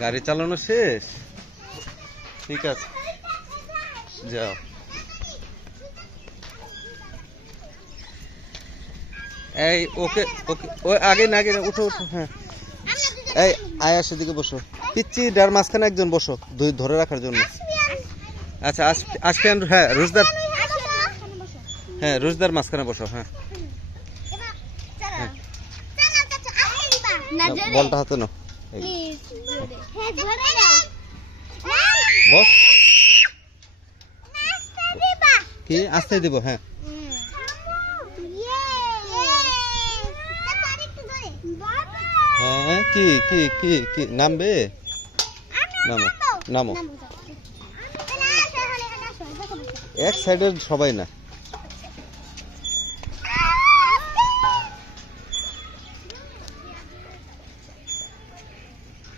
গাড়ি চালানো শেষ, ঠিক আছে যাও। এই ওকে ওকে, ওই আগে না, আগে না, উঠো উঠো। হ্যাঁ এই আয়, সেদিকে বসো। পিচ্ছি ডার মাঝখানে একজন বসো, দুই ধরে রাখার জন্য। আচ্ছা আসফিয়ান, হ্যাঁ রুজদার, হ্যাঁ রুজদার মাঝখানে বসো। হ্যাঁ বলটা হাতে নাও, বস। কি আসতে দিব? হ্যাঁ হ্যাঁ, কি কি কি কি নামবে? নামো নামো, এক সাইডের সবাই না।